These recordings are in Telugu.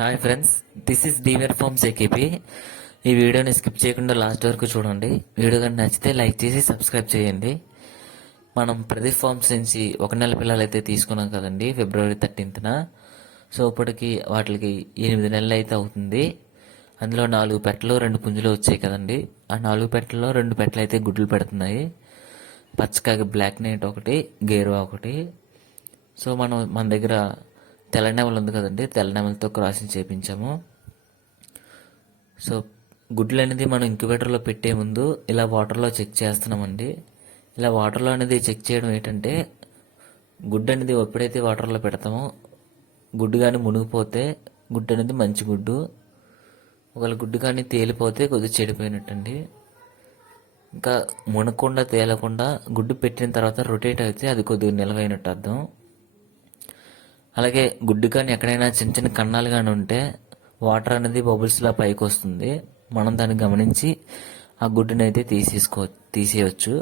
హాయ్ ఫ్రెండ్స్, దిస్ ఇస్ డివర్ ఫార్మ్స్ ఏకేపీ. ఈ వీడియోని స్కిప్ చేయకుండా లాస్ట్ వరకు చూడండి. వీడియో కానీ నచ్చితే లైక్ చేసి సబ్స్క్రైబ్ చేయండి. మనం ప్రదీప్ ఫార్మ్స్ నుంచి 1 నెల పిల్లలు అయితే తీసుకున్నాం కదండి, ఫిబ్రవరి 13న. సో ఇప్పటికి వాటికి 8 నెలలు అయితే అవుతుంది. అందులో 4 పెట్టలు 2 పుంజులు వచ్చాయి కదండి. ఆ 4 పెట్టలలో 2 పెట్టలు అయితే గుడ్లు పెడుతున్నాయి. పచ్చకాకి బ్లాక్ నైట్ ఒకటి, గేరువా ఒకటి. సో మన దగ్గర తెల్ల నెమలు ఉంది కదండి, తెల్ల నెమలతో క్రాసింగ్ చేయించాము. సో గుడ్లు అనేది మనం ఇంక్యుబేటర్లో పెట్టే ముందు ఇలా వాటర్లో చెక్ చేస్తున్నామండి. ఇలా వాటర్లో అనేది చెక్ చేయడం ఏంటంటే, గుడ్డు అనేది ఎప్పుడైతే వాటర్లో పెడతామో గుడ్డు కానీ మునిగిపోతే గుడ్డు అనేది మంచి గుడ్డు, ఒకవేళ గుడ్డు కానీ తేలిపోతే కొద్దిగా చెడిపోయినట్టండి. ఇంకా మునగకుండా తేలకుండా గుడ్డు పెట్టిన తర్వాత రొటేట్ అయితే అది కొద్దిగా నిలవైనట్టు అర్థం. అలాగే గుడ్డు కానీ ఎక్కడైనా చిన్న చిన్న కన్నాలు కానీ ఉంటే వాటర్ అనేది బబుల్స్లా పైకి వస్తుంది. మనం దాన్ని గమనించి ఆ గుడ్డుని అయితే తీసేయచ్చు.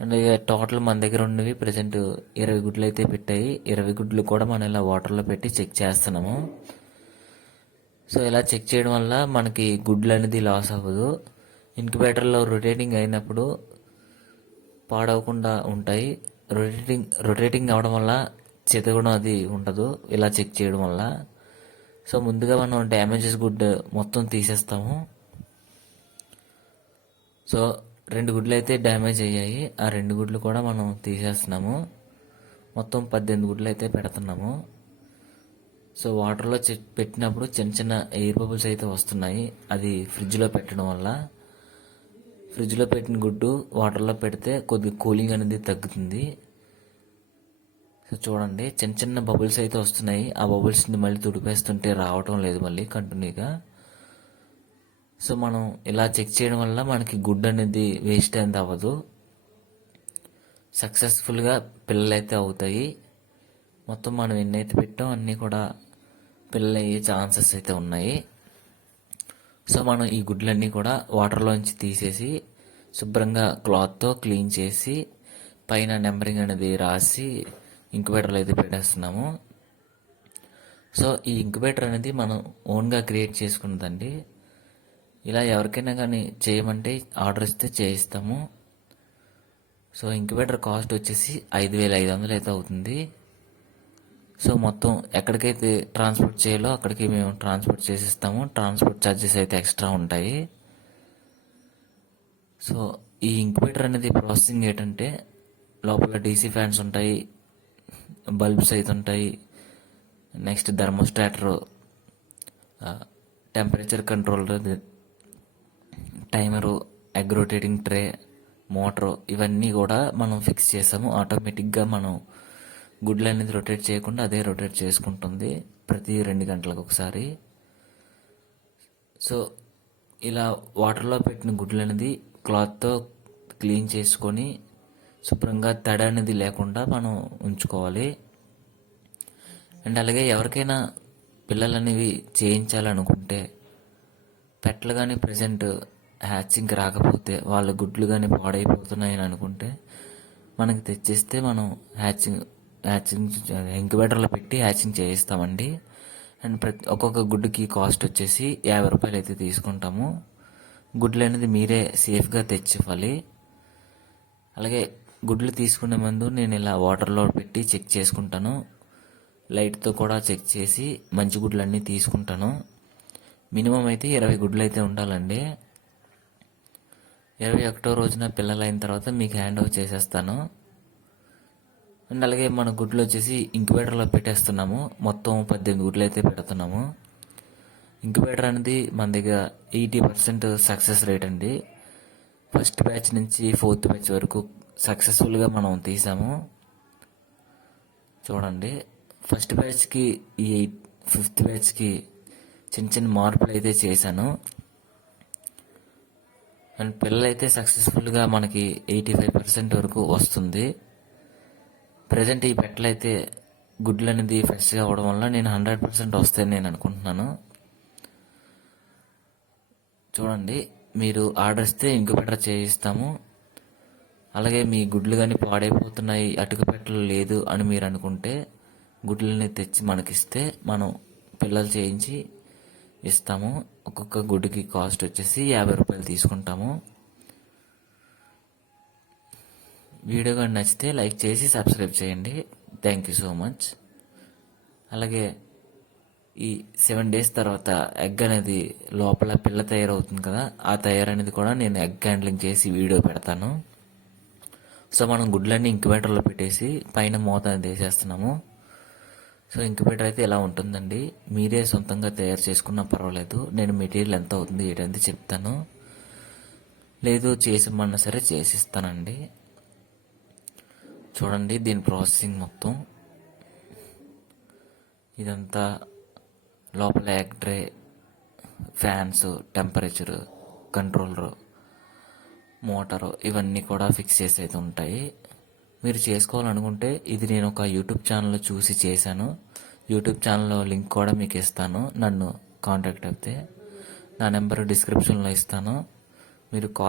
అండ్ ఇక టోటల్ మన దగ్గర ఉన్నవి ప్రజెంట్ 20 గుడ్లు అయితే పెట్టాయి. 20 గుడ్లు కూడా మనం ఇలా వాటర్లో పెట్టి చెక్ చేస్తున్నాము. సో ఇలా చెక్ చేయడం వల్ల మనకి గుడ్లు అనేది లాస్ అవ్వదు. ఇంక్యుబేటర్లో రొటేటింగ్ అయినప్పుడు పాడవకుండా ఉంటాయి. రొటేటింగ్ అవడం వల్ల చెతగడం అది ఉండదు ఇలా చెక్ చేయడం వల్ల. సో ముందుగా మనం డ్యామేజెస్ గుడ్ మొత్తం తీసేస్తాము. సో 2 గుడ్లు అయితే డ్యామేజ్ అయ్యాయి. ఆ 2 గుడ్లు కూడా మనం తీసేస్తున్నాము. మొత్తం 18 గుడ్లు అయితే పెడుతున్నాము. సో వాటర్లో పెట్టినప్పుడు చిన్న చిన్న ఎయిర్ బబుల్స్ అయితే వస్తున్నాయి. అది ఫ్రిడ్జ్లో పెట్టడం వల్ల. ఫ్రిడ్జ్లో పెట్టిన గుడ్డు వాటర్లో పెడితే కొద్దిగా కూలింగ్ అనేది తగ్గుతుంది. సో చూడండి, చిన్న చిన్న బబుల్స్ అయితే వస్తున్నాయి. ఆ బబుల్స్ని మళ్ళీ తుడిపేస్తుంటే రావటం లేదు మళ్ళీ కంటిన్యూగా. సో మనం ఇలా చెక్ చేయడం వల్ల మనకి గుడ్ అనేది వేస్ట్ అనేది అవ్వదు. సక్సెస్ఫుల్గా పిల్లలు అయితే అవుతాయి. మొత్తం మనం ఎన్నైతే పెట్టాం అన్నీ కూడా పిల్లలు అయ్యే ఛాన్సెస్ అయితే ఉన్నాయి. సో మనం ఈ గుడ్లన్నీ కూడా వాటర్లోంచి తీసేసి శుభ్రంగా క్లాత్తో క్లీన్ చేసి పైన నెంబరింగ్ అనేది రాసి ఇంక్యుబేటర్లో అయితే పెట్టేస్తున్నాము. సో ఈ ఇంక్యుబేటర్ అనేది మనం ఓన్గా క్రియేట్ చేసుకున్నదండి. ఇలా ఎవరికైనా కానీ చేయమంటే ఆర్డర్ ఇస్తే చేయిస్తాము. సో ఇంక్యుబేటర్ కాస్ట్ వచ్చేసి 5,500 అయితే అవుతుంది. సో మొత్తం ఎక్కడికైతే ట్రాన్స్పోర్ట్ చేయాలో అక్కడికి మేము ట్రాన్స్పోర్ట్ చేసిస్తాము. ట్రాన్స్పోర్ట్ ఛార్జెస్ అయితే ఎక్స్ట్రా ఉంటాయి. సో ఈ ఇంక్యుబేటర్ అనేది ప్రాసెసింగ్ ఏంటంటే, లోపల డీసీ ఫ్యాన్స్ ఉంటాయి, బల్బ్స్ అయితే ఉంటాయి, next thermostat, temperature controller, timer, egg rotating tray, motor, ఇవన్నీ కూడా మనం ఫిక్స్ చేసాము. ఆటోమేటిక్గా మనం గుడ్లు అనేది రొటేట్ చేయకుండా అదే రొటేట్ చేసుకుంటుంది ప్రతి 2 గంటలకు ఒకసారి. సో ఇలా వాటర్లో పెట్టిన గుడ్లు అనేది క్లాత్తో క్లీన్ చేసుకొని శుభ్రంగా తడి అనేది లేకుండా మనం ఉంచుకోవాలి. అండ్ అలాగే ఎవరికైనా పిల్లలు అనేవి చేయించాలనుకుంటే, పెట్టలు కానీ ప్రజెంట్ హ్యాచింగ్ రాకపోతే, వాళ్ళ గుడ్లు కానీ పాడైపోతున్నాయని అనుకుంటే మనకి తెచ్చిస్తే మనం హ్యాచింగ్ ఇంక్యుబేటర్లో పెట్టి హ్యాచింగ్ చేయిస్తామండి. అండ్ ఒక్కొక్క గుడ్డుకి కాస్ట్ వచ్చేసి 50 రూపాయలు అయితే తీసుకుంటాము. గుడ్లు అనేది మీరే సేఫ్గా తెచ్చివ్వాలి. అలాగే గుడ్లు తీసుకునే ముందు నేను ఇలా వాటర్లో పెట్టి చెక్ చేసుకుంటాను. లైట్తో కూడా చెక్ చేసి మంచి గుడ్లన్నీ తీసుకుంటాను. మినిమం అయితే 20 గుడ్లు అయితే ఉండాలండి. 21వ రోజున పిల్లలైన తర్వాత మీకు హ్యాండ్ ఓవర్ చేసేస్తాను. అండ్ అలాగే మన గుడ్లు వచ్చేసి ఇంక్యుబేటర్లో పెట్టేస్తున్నాము. మొత్తం 18 గుడ్లు అయితే పెడుతున్నాము. ఇంక్యుబేటర్ అనేది మన దగ్గర 80% సక్సెస్ రేట్ అండి. ఫస్ట్ బ్యాచ్ నుంచి 4th బ్యాచ్ వరకు సక్సెస్ఫుల్గా మనం తీసాము. చూడండి, ఫస్ట్ బ్యాచ్కి ఈ 5th బ్యాచ్కి చిన్న చిన్న మార్పులు అయితే చేశాను. అండ్ పిల్లలు అయితే సక్సెస్ఫుల్గా మనకి 85% వరకు వస్తుంది. ప్రజెంట్ ఈ పెట్టలు అయితే గుడ్లు అనేది ఫ్రెష్గా అవ్వడం వల్ల నేను 100% వస్తాయని నేను అనుకుంటున్నాను. చూడండి, మీరు ఆర్డర్ ఇస్తే ఇంక్యుబేటర్ చేయిస్తాము. అలాగే మీ గుడ్లు కానీ పాడైపోతున్నాయి, అటుకు పెట్టలు లేదు అని మీరు అనుకుంటే గుడ్లని తెచ్చి మనకిస్తే మనం పిల్లలు చేయించి ఇస్తాము. ఒక్కొక్క గుడ్డుకి కాస్ట్ వచ్చేసి 50 రూపాయలు తీసుకుంటాము. వీడియో కానీ నచ్చితే లైక్ చేసి సబ్స్క్రైబ్ చేయండి. Thank you so much. అలాగే ఈ 7 డేస్ తర్వాత ఎగ్ అనేది లోపల పిల్ల తయారవుతుంది కదా, ఆ తయారనేది కూడా నేను ఎగ్ హ్యాండ్లింగ్ చేసి వీడియో పెడతాను. సో మనం గుడ్లన్నీ ఇంక్యుబేటర్లో పెట్టేసి పైన మూత అనేది వేసేస్తున్నాము. సో ఇంక్యుబేటర్ అయితే ఇలా ఉంటుందండి. మీరే సొంతంగా తయారు చేసుకున్నా పర్వాలేదు. నేను మెటీరియల్ ఎంత అవుతుంది ఏంటంటే చెప్తాను. లేదు చేసిమ్మన్నా సరే చేసిస్తానండి. చూడండి దీని ప్రాసెసింగ్ మొత్తం. ఇదంతా లోపల egg tray, fans, temperature, controller, motor ఇవన్నీ కూడా ఫిక్స్ చేసి అయితే ఉంటాయి. మీరు చేసుకోవాలనుకుంటే ఇది నేను ఒక యూట్యూబ్ ఛానల్లో చూసి చేశాను. యూట్యూబ్ ఛానల్లో లింక్ కూడా మీకు ఇస్తాను. నన్ను కాంటాక్ట్ అయితే నా నెంబర్ డిస్క్రిప్షన్లో ఇస్తాను. మీరు కాల్